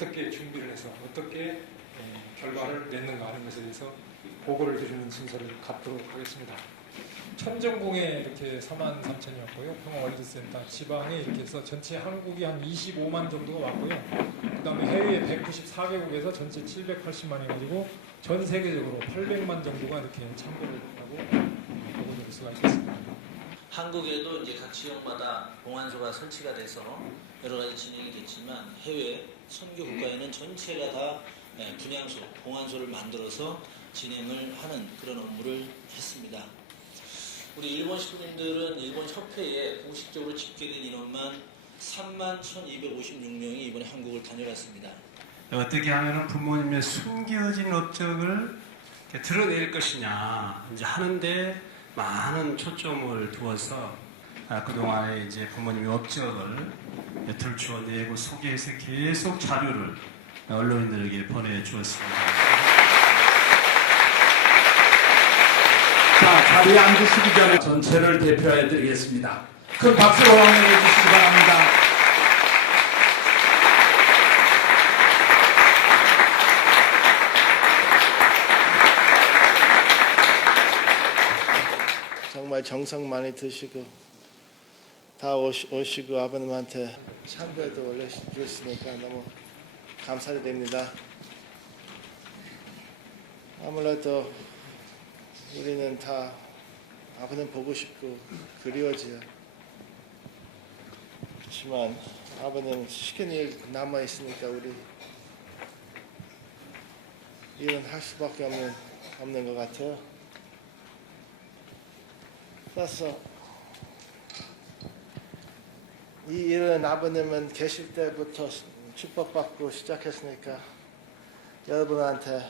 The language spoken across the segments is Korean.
어떻게 준비를 해서 어떻게 결과를 냈는가 하는 것에 대해서 보고를 드리는 순서를 갖도록 하겠습니다. 천정궁에 이렇게 43,000이었고요. 평화월드센터 지방에 이렇게 해서 전체 한국이 한 25만 정도가 왔고요. 그 다음에 해외 194개국에서 전체 780만이 가지고 전 세계적으로 800만 정도가 이렇게 참고를 했다고 보고드릴 수가 있겠습니다. 한국에도 이제 각 지역마다 봉안소가 설치가 돼서 여러 가지 진행이 됐지만 해외 선교 국가에는 전체가 다 분향소, 봉안소를 만들어서 진행을 하는 그런 업무를 했습니다. 우리 일본 식구님들은 일본 협회에 공식적으로 집계된 인원만 31,256명이 이번에 한국을 다녀갔습니다. 어떻게 하면 부모님의 숨겨진 업적을 드러낼 것이냐 이제 하는데 많은 초점을 두어서 그동안에 이제 부모님의 업적을 들추어내고 소개해서 계속 자료를 언론인들에게 보내주었습니다. 자, 자리에 앉으시기 전에 전체를 대표해 드리겠습니다. 큰 박수로 환영해 주시기 바랍니다. 정말 정성 많이 드시고 다 오시고 아버님한테 참배도 올려주셨으니까 너무 감사드립니다. 아무래도 우리는 다 아버님 보고 싶고 그리워져요. 그렇지만 아버님 시킨 일 남아 있으니까 우리 일은 할 수밖에 없는 것 같아요. 그래서 이 일은 아버님은 계실 때부터 축복받고 시작했으니까 여러분한테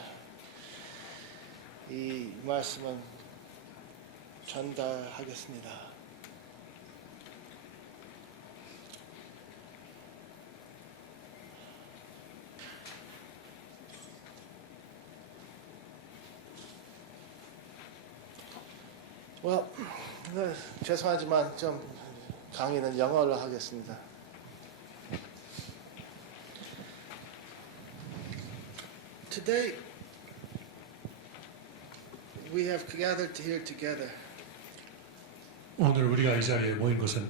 이 말씀은 전달하겠습니다. 죄송하지만 좀 강의는 영어로 하겠습니다. Today we have gathered here together 오늘 우리가 이 자리에 모인 것은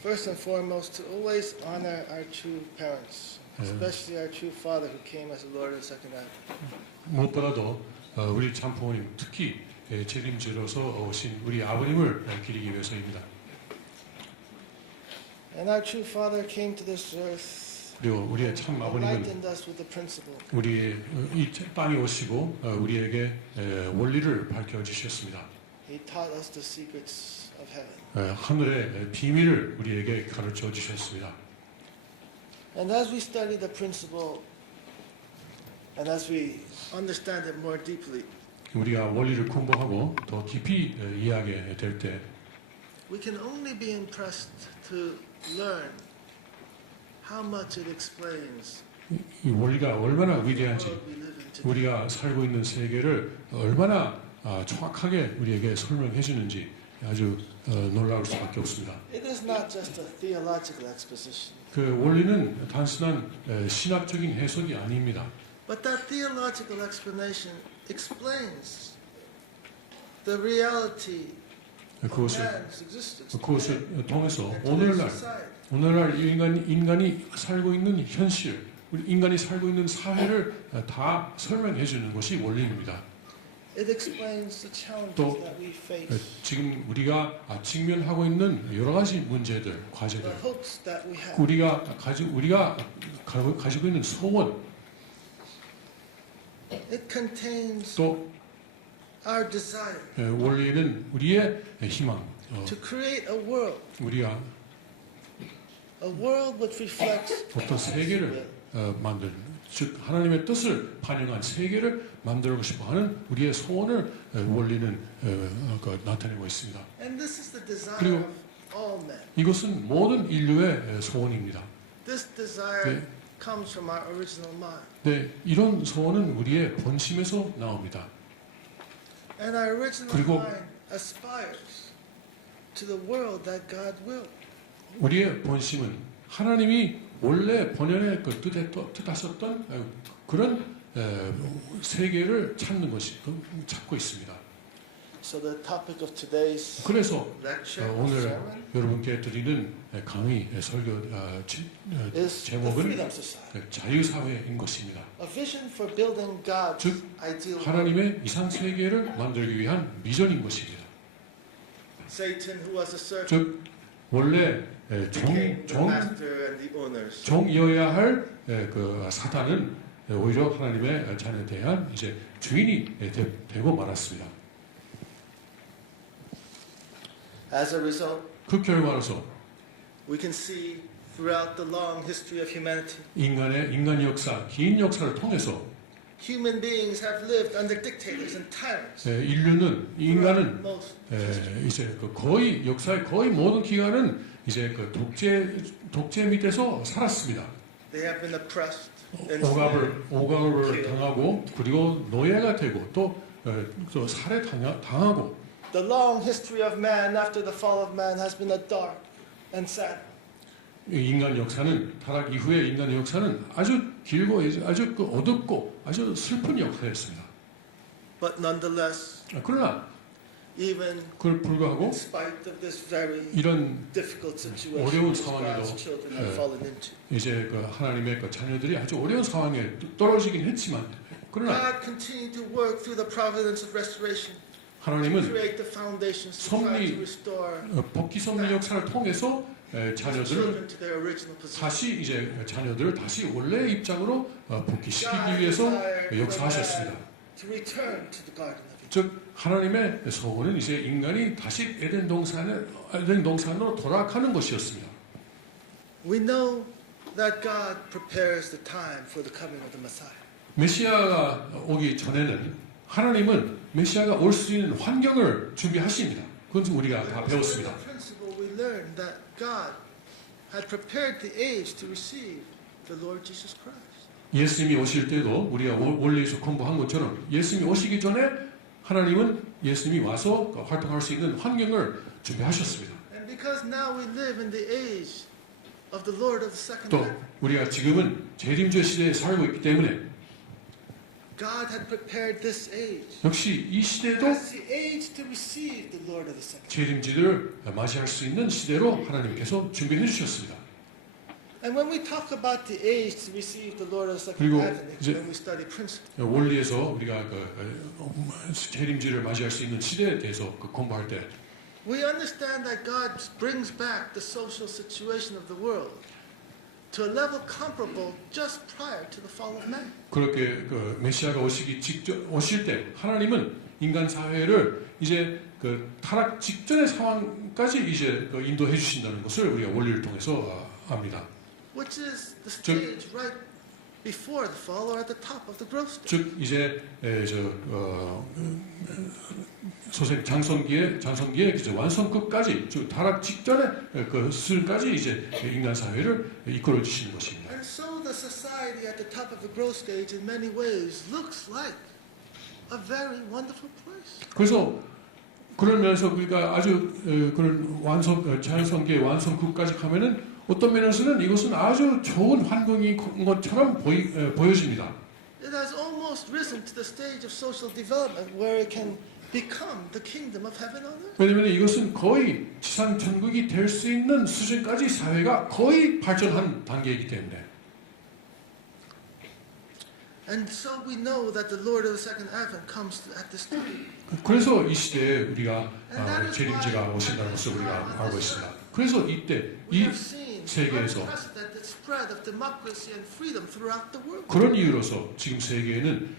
first and foremost to always honor our true parents, especially our true father who came as a Lord in second advent. 무엇보다도 우리 참 부모님 특히 재림제로서 오신 우리 아버님을 기리기 위해서입니다. And our true father came to this earth 그리고 우리의 참 아버님은 enlightened us with the principle 우리의 이 땅에 오시고 우리에게 원리를 밝혀주셨습니다. He taught us the secrets of heaven. 하늘의 비밀을 우리에게 가르쳐 주셨습니다. And as we study the principle and as we understand it more deeply, 우리가 원리를 공부하고 더 깊이 이해하게 될 때 we can only be impressed to learn how much it explains 이 원리가 얼마나 위대한지 the world we live in today. 우리가 살고 있는 세계를 얼마나 정확하게 우리에게 설명해 주는지 아주 놀라울 수밖에 없습니다. It is not just a theological exposition, 그 원리는 단순한 신학적인 해석이 아닙니다. but that theological explanation explains the reality of man's existence. 그것을 통해서 and today's society. 오늘날 인간이 살고 있는 현실, 우리 인간이 살고 있는 사회를 다 설명해 주는 것이 원리입니다. It explains the challenges 또 that we face, 지금 우리가 직면하고 있는 여러 가지 문제들, the 과제들, hopes that we have. 우리가 가지고 있는 소원, It contains 또 our desire 원리는 우리의 희망, to create a world which reflects 어떤 God's 세계를 will. 만들, 즉 하나님의 뜻을 반영한 세계를 만들고 싶어하는 우리의 소원을 원리는 나타내고 있습니다. And this is the desire 그리고 of all men. 이것은 모든 인류의 소원입니다. This desire comes from our original mind. 네, 이런 소원은 우리의 본심에서 나옵니다. And our original 그리고 mind aspires to the world that God will. 우리의 본심은 하나님이 원래 본연의 그 뜻하셨던 그런 세계를 찾는 것이 찾고 있습니다. So the topic of today's 그래서 lecture, 오늘 sermon, 여러분께 드리는 강의 설교 is the 제목은 Freedom Society, 자유사회인 것입니다. a vision for building God's 즉 ideal world. 하나님의 이상 세계를 만들기 위한 비전인 것입니다. Satan, who was a servant, 즉 원래 became the master and the owners. 종이어야 할 그 사단은 오히려 하나님의 자녀에 대한 이제 주인이 되고 말았습니다. As a result, 그 결과로서 we can see throughout the long history of humanity, 인간 역사, 긴 역사를 통해서 human beings have lived under dictators and tyrants. 인간은 Most 이제 그 거의 역사의 거의 모든 기간은 이제 그 독재 밑에서 살았습니다. they have been oppressed, 억압을 당하고 그리고 노예가 되고 또 살해 당하고 The long history of man after the fall of man has been a dark and sad. 인간 역사는 타락 이후의 인간의 역사는 아주 길고 아주 그 어둡고 아주 슬픈 역사였습니다. But nonetheless, 그러나 even 그걸 불구하고 in spite of this very 이런 difficult situation 어려운 which 상황에도 God's children have fallen into, 이제 그 하나님의 그 자녀들이 아주 어려운 상황에 떨어지긴 했지만 그러나 God continued to work through the providence of restoration to 하나님은 create the foundations to try to restore 복귀 섭리 역사를 통해서 자녀들을 children to their original position. 다시 이제 자녀들을 다시 원래의 입장으로 복귀시키기 위해서 역사하셨습니다. To return to the Garden of Eden. 즉 하나님의 소원은 이제 인간이 다시 에덴 동산으로 돌아가는 것이었습니다. We know that God prepares the time for the coming of the Messiah. 메시아가 오기 전에는 하나님은 메시아가 올 수 있는 환경을 준비하십니다. 그건 우리가 다 배웠습니다. The principle we learned that God had prepared the age to receive the Lord Jesus Christ. 예수님이 오실 때도 우리가 원리에서 공부한 것처럼 예수님이 오시기 전에 하나님은 예수님이 와서 활동할 수 있는 환경을 준비하셨습니다. And because now we live in the age of the Lord of the second 또 advent, 우리가 지금은 재림주의 시대에 살고 있기 때문에 God had prepared this age 역시 이 시대도 as the age to receive the Lord of the second advent. 재림주를 맞이할 수 있는 시대로 하나님께서 준비해 주셨습니다. And when we talk about the age to receive the Lord of the second 그리고 advent, 이제 when we study principle, 원리에서 우리가 재림주를 맞이할 수 있는 시대에 대해서 공부할 때 we understand that God brings back the social situation of the world to a level comparable just prior to the fall of man. 그렇게 그 메시아가 오실 때 하나님은 인간 사회를 이제 그 타락 직전의 상황까지 이제 인도해 주신다는 것을 우리가 원리를 통해서 압니다. Which is the stage right before the fall or at the top of the growth stage. 즉 이제 장성기의 이제 완성급까지 즉 타락 직전의 그 수준까지 이제 인간 사회를 이끌어 주시는 것입니다. And so the society at the top of the growth stage in many ways looks like a very wonderful place. 그래서 그러면서 우리가 아주 그런 자연성기의 완성급까지 가면은 어떤 면에서는 이것은 아주 좋은 환경인 것처럼 보여집니다. It has almost risen to the stage of social development where it can become the kingdom of heaven on earth. 왜냐하면 이것은 거의 지상 천국이 될 수 있는 수준까지 사회가 거의 발전한 단계이기 때문에. And so we know that the Lord of the second advent comes at this time. 그래서 이 시대에 우리가 재림제가 오신다는 것을 우리가 알고 있습니다. 그래서 이때 We 이 have seen 세계에서 unprecedented spread of democracy and freedom throughout the world. 그런 이유로서 지금 세계에는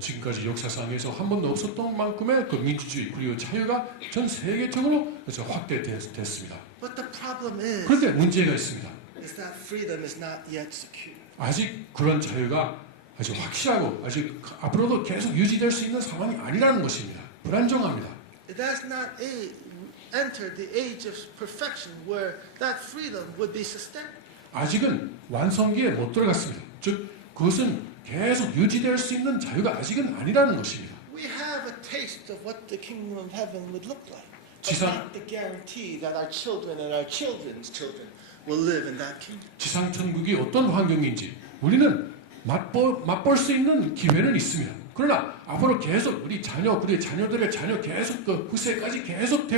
지금까지 역사상에서 한 번도 없었던 만큼의 그 민주주의 그리고 자유가 전 세계적으로 확대됐습니다. But the problem is 그런데 문제가 있습니다. that freedom is not yet secure. 아직 그런 자유가 아주 확실하고 아직 앞으로도 계속 유지될 수 있는 상황이 아니라는 것입니다. 불안정합니다. It has not entered the age of perfection where that freedom would be sustained. 아직은 완성기에 못 들어갔습니다. 즉 그것은 계속 유지될 수 있는 자유가 아직은 아니라는 것입니다. We have a taste of what the kingdom of heaven would look like. But 지상- not the guarantee that our children and our children's children will live in that kingdom. 지상 천국이 어떤 환경인지 우리는 맛볼 수 있는 기회는 있습니다. 그러나 앞으로 계속 우리 자녀들의 자녀 계속 그 후세까지 계속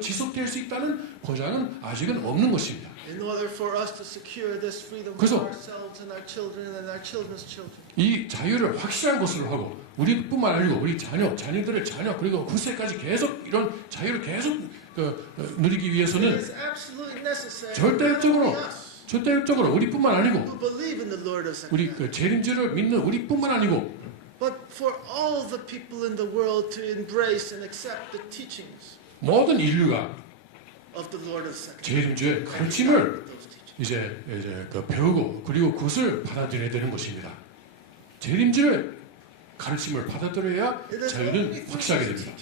지속될 수 있다는 보장은 아직은 없는 것입니다. In order for us to secure this freedom for 그래서 ourselves and our children and our children's children, 이 자유를 확실한 것으로 하고 우리뿐만 아니고 우리 자녀들의 자녀 그리고 후세까지 계속 이런 자유를 계속 누리기 it 위해서는 is absolutely necessary 절대적으로 not only us 절대적으로 우리뿐만 아니고 who believe in the Lord of 우리 Second 그 재림주를 믿는 우리뿐만 아니고 but for all the people in the world to embrace and accept the teachings 모든 인류가 of the Lord of Second. 재림주의 가르침을 이제 그 배우고 그리고 그것을 받아들여야 되는 것입니다. 재림주의 가르침을 받아들여야 자유는 확실하게 됩니다.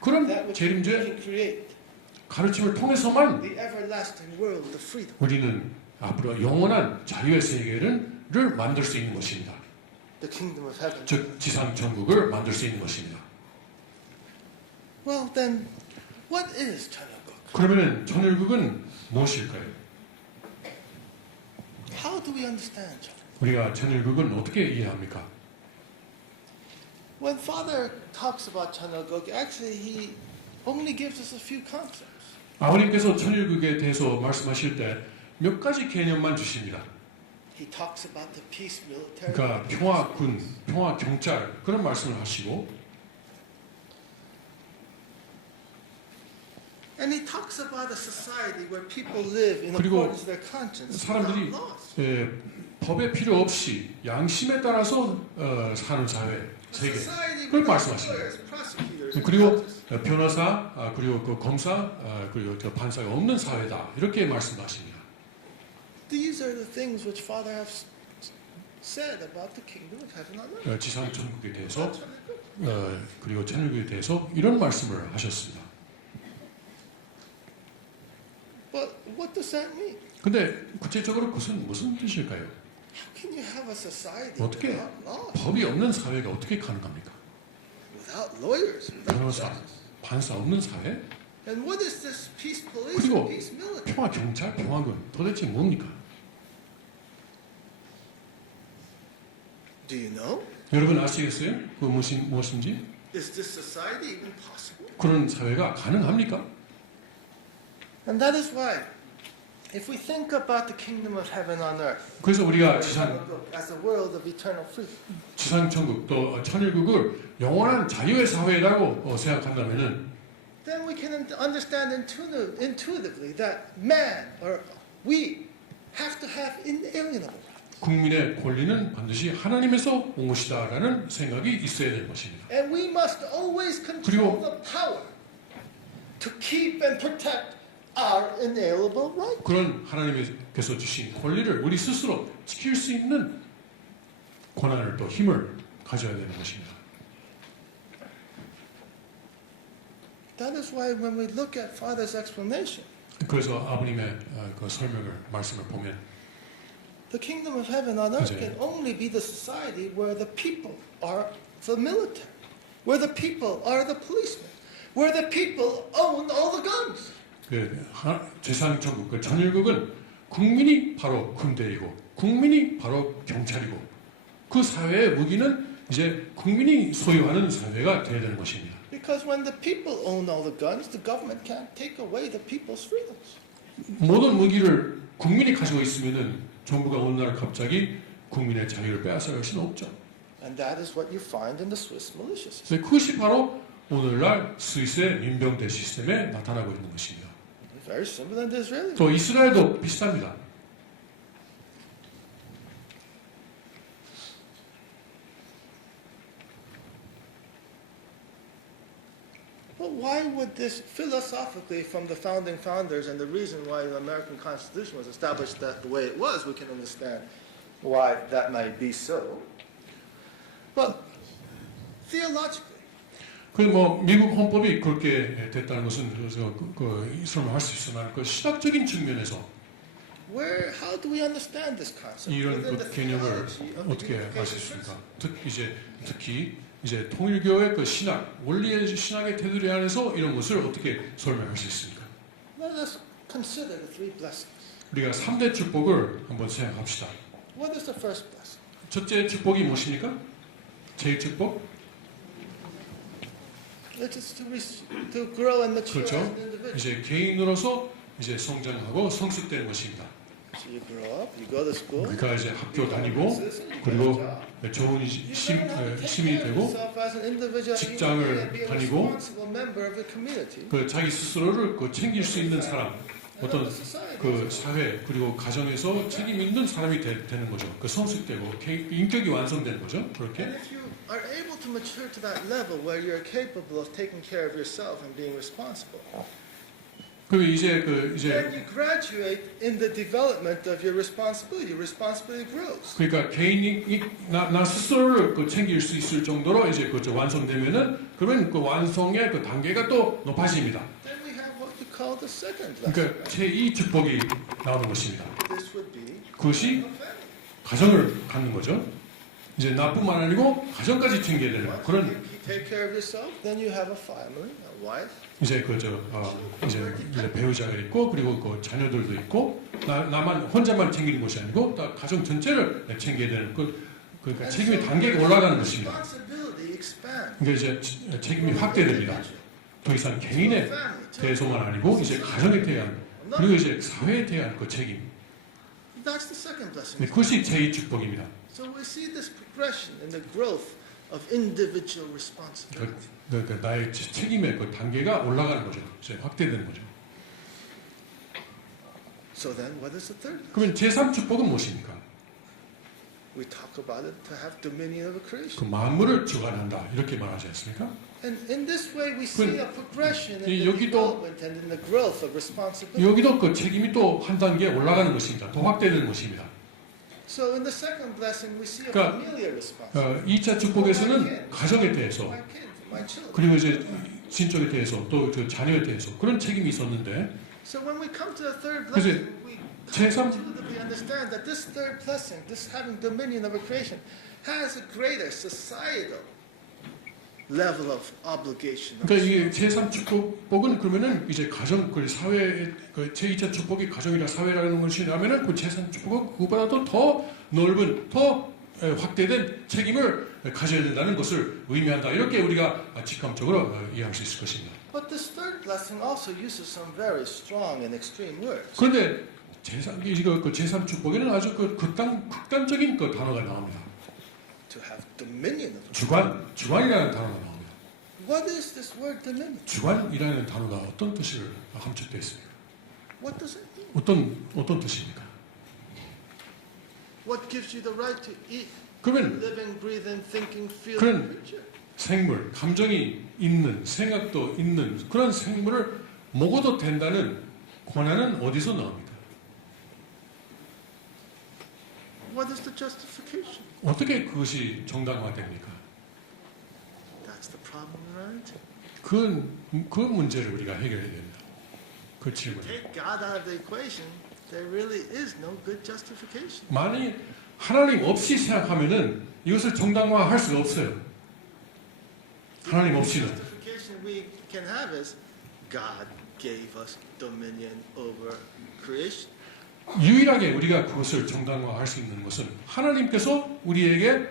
그런 재림주의 가르침을 통해서만 The everlasting world of freedom. 우리는 앞으로 영원한 자유의 세계를 만들 수 있는 것입니다. The kingdom of heaven. 즉 지상 천국을 만들 수 있는 것입니다. Well then, what is 천연국? 그러면 천일국은 무엇일까요? How do we understand 천연국? 우리가 천일국은 어떻게 이해합니까? When Father talks about 천연국, actually he only gives us a few concepts. 아버님께서 천일국에 대해서 말씀하실 때 몇 가지 개념만 주십니다. He talks about the peace military. 그러니까 평화군, 평화경찰 그런 말씀을 하시고 And he talks about a society where people live in 그리고 accordance with their conscience 사람들이 without laws. 법의 필요 없이 양심에 따라서 사는 사회, A 세계 society 그걸 without 말씀하십니다. lawyers, prosecutors, and 그리고 judges. 변호사, 그리고 그 검사, 그리고 저 판사가 없는 사회다 이렇게 말씀하십니다. These are the things which Father has said about the kingdom of heaven on earth. 지상 천국에 대해서 그리고 천국에 대해서 이런 말씀을 하셨습니다. But what does that mean? 근데 구체적으로 그것은 무슨 뜻일까요? How can you have a society 어떻게 without laws, 법이 없는 사회가 어떻게 가능합니까? without lawyers, without 변호사, judges? 판사 없는 사회? And what is this peace police 그리고 and peace military? 평화 경찰, 평화군 도대체 뭡니까? Do you know? 여러분 아시겠어요? 그 무엇인지? Is this society even possible? 그런 사회가 가능합니까? And that is why, if we think about the kingdom of heaven on earth 그래서 우리가 as a world of eternal freedom, 지상 천국 또 천일국을 영원한 자유의 사회라고 생각한다면은 then we can understand intuitively that man or we have to have inalienable rights. 국민의 권리는 반드시 하나님에서 온 것이다라는 생각이 있어야 되는 것입니다. And we must always control the power to keep and protect our inalienable rights. 그런 하나님께서 주신 권리를 우리 스스로 지킬 수 있는 권한을 또 힘을 가져야 되는 것입니다. That is why when we look at Father's explanation, 그래서 아버님의 그 말씀을 보면 the kingdom of heaven on earth 맞아요. can only be the society where the people are the military, where the people are the policemen, where the people own all the guns. 그 지상 천국, 그 천일국은 국민이 바로 군대이고 국민이 바로 경찰이고 그 사회의 무기는 이제 국민이 소유하는 사회가 되어야 되는 것입니다. Because when the people own all the guns, the government can't take away the people's freedoms. 모든 무기를 국민이 가지고 있으면은 정부가 어느 날 갑자기 국민의 자유를 빼앗아갈 수는 없죠. And that is what you find in the Swiss militia system. 그래서 그것이 바로 오늘날 스위스의 민병대 시스템에 나타나고 있는 것입니다. Very similar in the Israeli. 또 이스라엘도 비슷합니다. But why would this, philosophically, from the founding founders and the reason why the American Constitution was established that the way it was, we can understand why that might be so. But theologically, 그 뭐 미국 헌법이 그렇게 됐다는 것은 설명할 수 있으나 그 시각적인 측면에서 how do we understand this concept? 이런 within 그 the 개념을 theology of the 어떻게 알 수 unification 있습니까? 특히 이제 통일교의 그 신학, 원리의 신학의 테두리 안에서 이런 것을 어떻게 설명할 수 있습니까? Let us consider the three blessings. 우리가 3대 축복을 한번 생각합시다. What is the first blessing? 첫째 축복이 무엇입니까? 제일 축복? It is to grow and mature 그렇죠. as an individual. 이제 개인으로서 이제 성장하고 성숙되는 것입니다. So you grow up, you go to school, 그러니까 이제 학교 다니고 you get a 그리고 job. 좋은 You learn how to take 시민이 care of 되고 yourself as an individual 직장을 and be a 다니고 responsible member of the community. 그 자기 스스로를 그 챙길 수 있는 사람, and 어떤 of the society. 그 사회 그리고 가정에서 책임 있는 사람이 되는 거죠. 그 성숙되고 인격이 완성되는 거죠. 그렇게. And if you are able to mature to that level where you're capable of taking care of yourself and being responsible, 그럼 이제 then you graduate in the development of your responsibility. Your responsibility grows. 그러니까 개인이 나 스스로를 그 챙길 수 있을 정도로 이제 그 그러면 그 완성의 그 단계가 또 높아집니다. Then we have what we call the second blessing. 그러니까 제2 축복이 나오는 것입니다. This would be 그것이 a family. 가정을 갖는 거죠. 이제 나뿐만 아니고 가정까지 챙겨야 되는 Once 그런 you take care of yourself, then you have a family, a wife. 이제 이제 배우자가 있고 그리고 그 자녀들도 있고 나만 혼자만 챙기는 것이 아니고 다 가정 전체를 챙겨야 되는 그러니까 And 책임의 so 단계가 올라가는 것입니다. responsibility expands. 그러니까 이제 책임이 확대됩니다. 더 이상 개인에 대해서만 아니고 이제 가정에 대한 그리고 이제 사회에 대한 그 책임. That's the second blessing. 그것이 제2 축복입니다. So we see this progression in the growth of individual responsibility. 그러니까 나의 책임의 그 단계가 올라가는 거죠. 이제 확대되는 거죠. So then, what is the third? 그러면 제3 축복은 무엇입니까? We talk about it to have dominion over 그 creation. 만물을 주관한다 이렇게 말하지 않습니까? And in this way, we see a progression in the 여기도- development and in the growth of responsibility. 여기도 그 책임이 또 한 단계 올라가는 것입니다. 더 확대되는 것입니다. So in the second blessing, we see a 그러니까, familiar responsibility. 2차 축복에서는 가정에 대해서 My kids, my children. 그리고 이제 친족에 대해서 또 그 자녀에 대해서 그런 책임이 있었는데 So when we come to the third 그래서 blessing, we 제3 intuitively understand that this third blessing, this having dominion over creation, has a greater societal level of obligation. 그러니까 이게 제3 축복은 그러면은 이제 가정 그 사회 그 제2차 축복이 가정이나 사회라는 것이라면은 그 제3 축복은 그보다도 더 넓은 더 확대된 책임을 가져야 된다는 것을 의미한다. 이렇게 우리가 직감적으로 이해할 수 있을 것입니다. But this third blessing also uses some very strong and extreme words. 그런데 그 제3 축복에는 아주 그 극단적인 그 단어가 나옵니다. To have dominion over. 주관이라는 단어가 나옵니다. What is this word dominion? 주관이라는 단어가 어떤 뜻을 함축되어 있습니까? What does it mean? 어떤 뜻입니까? What gives you the right to eat 그러면 living, breathing, thinking, feeling 그런- creature? 생물, 감정이 있는, 생각도 있는 그런 생물을 먹어도 된다는 권한은 어디서 나옵니까? What is the justification? 어떻게 그것이 정당화됩니까? That's the problem in our 그 문제를 우리가 해결해야 됩니다. 그 질문. Take God out of the equation, there really is no good justification. 만약 하나님 없이 생각하면은 이것을 정당화할 수가 없어요. 하나님 The 없이는. justification we can have is God gave us dominion over creation. 유일하게 우리가 그것을 정당화할 수 있는 것은 하나님께서 우리에게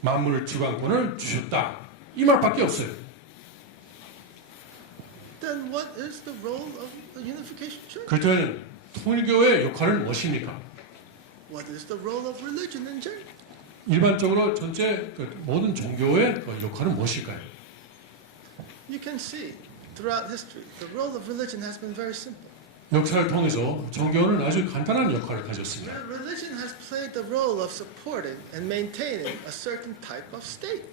만물 주관권을 주셨다. 이 말밖에 없어요. Then what is the role of the unification church? 그렇다면 통일교의 역할은 무엇입니까? What is the role of religion in general? 일반적으로 전체 모든 종교의 역할은 무엇일까요? You can see throughout history, the role of religion has been very simple. 역사를 통해서 종교는 아주 간단한 역할을 가졌습니다. Religion has played the role of supporting and maintaining a certain type of state.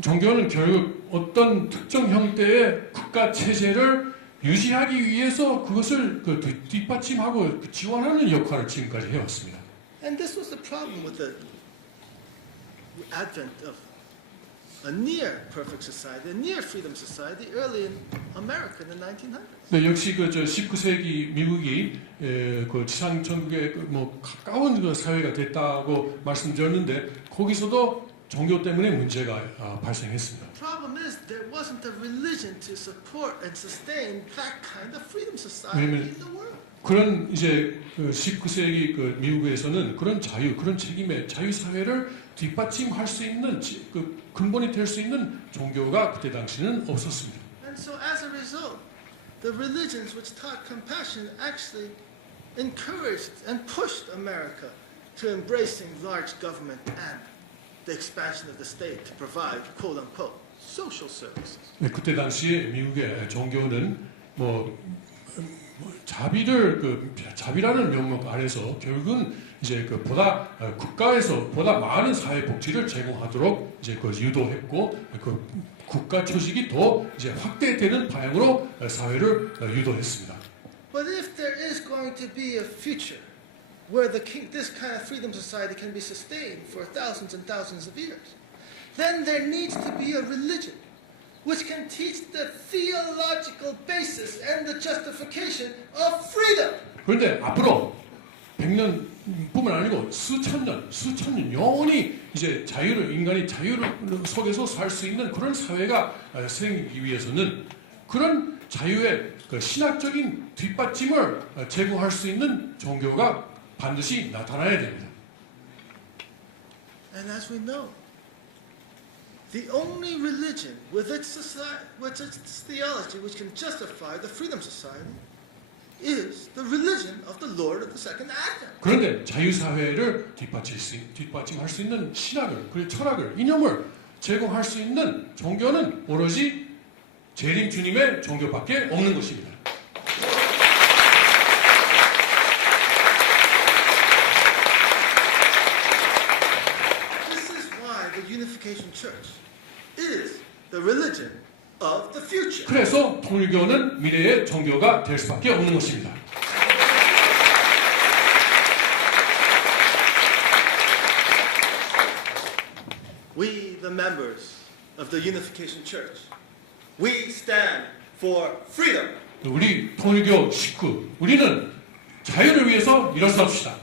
종교는 결국 어떤 특정 형태의 국가 체제를 유지하기 위해서 그것을 뒷받침하고 지원하는 역할을 지금까지 해왔습니다. And this was the problem with the advent of a near perfect society, a near freedom society early in America in the 1900s. 네, 역시 그 19세기 미국이 그 지상 전국에 뭐 가까운 그 사회가 됐다고 말씀드렸는데 거기서도 종교 때문에 문제가 발생했습니다. The problem is there wasn't a religion to support and sustain that kind of freedom society in the world. 그런 이제 그 19세기 그 미국에서는 그런 자유, 그런 책임의 자유 사회를 뒷받침할 수 있는 그 근본이 될 수 있는 종교가 그때 당시는 없었습니다. And so as a result, the religions which taught compassion actually encouraged and pushed America to embracing large government and the expansion of the state to provide quote unquote social services. 네, 그때 당시에 미국의 종교는 자비라는 명목 아래서 결국은 이제 그 보다 국가에서 보다 많은 사회 복지를 제공하도록 이제 그 유도했고 그 국가 조직이 더 이제 확대되는 방향으로 사회를 유도했습니다. But if there is going to be a future where this kind of freedom society can be sustained for thousands and thousands of years, then there needs to be a religion which can teach the theological basis and the justification of freedom. 그런데 앞으로 100년뿐만 아니고 수천 년 영원히 이제 인간이 자유를 속에서 살 수 있는 그런 사회가 생기기 위해서는 그런 자유의 그 신학적인 뒷받침을 제공할 수 있는 종교가 반드시 나타나야 됩니다. And as we know, the only religion with its theology which can justify the Freedom Society is the religion of the Lord of the Second Advent. 그런데 자유사회를 뒷받침할 수 있는 신학을, 그 철학을, 이념을 제공할 수 있는 종교는 오로지 재림 주님의 종교밖에 없는 것입니다. This is why the Unification Church is the religion of the future. 그래서 통일교는 미래의 종교가 될 수밖에 없는 것입니다. We, the members of the Unification Church, we stand for freedom. 우리 통일교 식구, 우리는 자유를 위해서 일어섭시다.